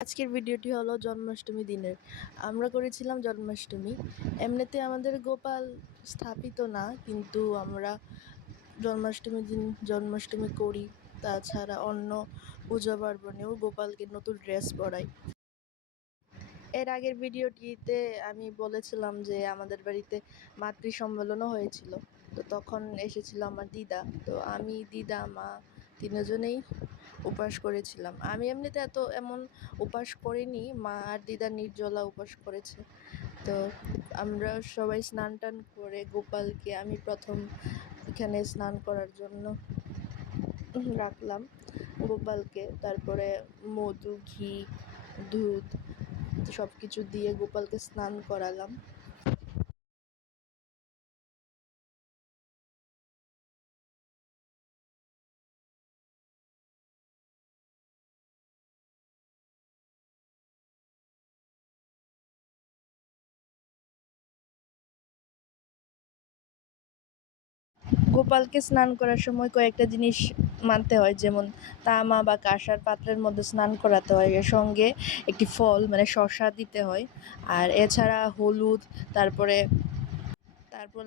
আজকের ভিডিওটি হলো জন্মাষ্টমী দিনের। আমরা করেছিলাম জন্মাষ্টমী। এমনিতে আমাদের গোপাল স্থাপিত না, কিন্তু আমরা জন্মাষ্টমীর দিন জন্মাষ্টমী করি। তাছাড়া অন্য পূজা পার্বণেও গোপালকে নতুন ড্রেস পরাই। এর আগের ভিডিওটিতে আমি বলেছিলাম যে আমাদের বাড়িতে মাতৃ সম্মেলনও হয়েছিল। তো তখন এসেছিল আমার দিদা। তো আমি, দিদা, মা তিনজনেই উপবাস করেছিলাম। আমি এমনিতে এমন উপবাস করিনি, মা আর দিদা নির্জলা উপবাস করেছে। তো আমরা সবাই স্নান টান করে গোপালকে আমি প্রথম এখানে স্নান করার জন্য রাখলাম গোপালকে। তারপরে মধু, ঘি, দুধ সব কিছু দিয়ে গোপালকে স্নান করালাম। গোপালকে স্নান করার সময় কয়েকটা জিনিস মানতে হয়, যেমন তামা বা কাঁসার পাত্রের মধ্যে স্নান করাতে হয়। এর সঙ্গে একটি ফল মানে শসা দিতে হয়। আর এছাড়া হলুদ, তারপর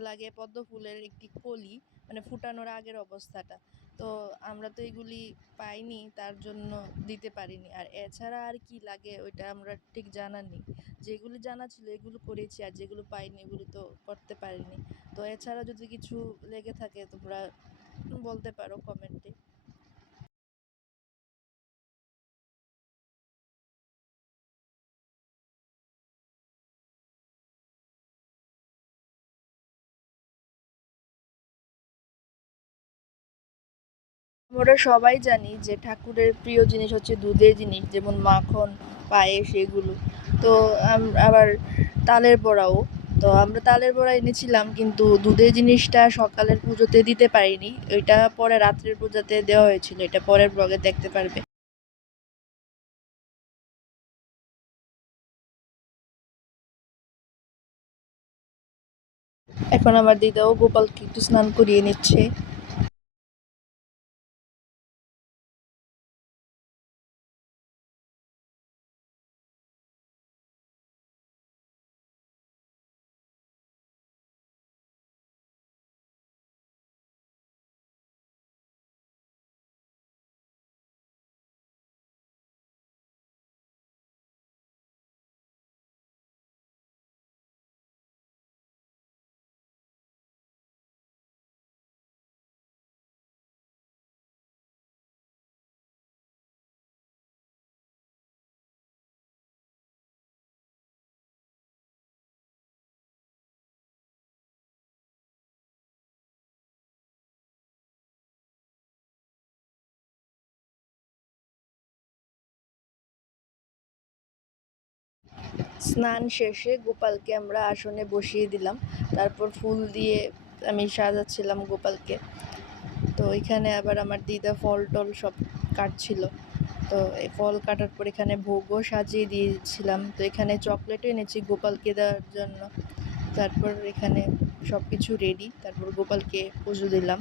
লাগে পদ্ম ফুলের একটি কলি, মানে ফুটানোর আগের অবস্থাটা। তো আমরা তো এগুলি পাইনি, তার জন্য দিতে পারিনি। আর এছাড়া আর কি লাগে ওইটা আমরা ঠিক জানা নেই। যেগুলি জানা ছিল এগুলো করেছি, আর যেগুলো পাইনি এগুলো তো করতে পারিনি। তো এছাড়া যদি কিছু লেগে থাকে তোমরা বলতে পারো কমেন্টে। আমরা সবাই জানি যে ঠাকুরের প্রিয় জিনিস হচ্ছে দুধের জিনিস, যেমন মাখন, পায়েস এগুলো। তো আবার তালের বড়াও। তো আমরা তালের বড়া এনেছিলাম, কিন্তু দুধের জিনিসটা সকালের পুজোতে দিতে পারিনি। ওইটা পরে রাত্রের পূজাতে দেওয়া হয়েছিল, এটা পরের ব্লগে দেখতে পারবে। এখন আমার দিদাও গোপালকে একটু স্নান করিয়ে নিচ্ছে। স্নান শেষে গোপালকে আমরা আসনে বসিয়ে দিলাম। তারপর ফুল দিয়ে আমি সাজাচ্ছিলাম গোপালকে। তো এখানে আবার আমার দিদা ফল টল সব কাটছিল। তো এই ফল কাটার পর এখানে ভোগও সাজিয়ে দিয়েছিলাম। তো এখানে চকলেটও এনেছি গোপালকে দেওয়ার জন্য। তারপর এখানে সব কিছু রেডি, তারপর গোপালকে পুজো দিলাম।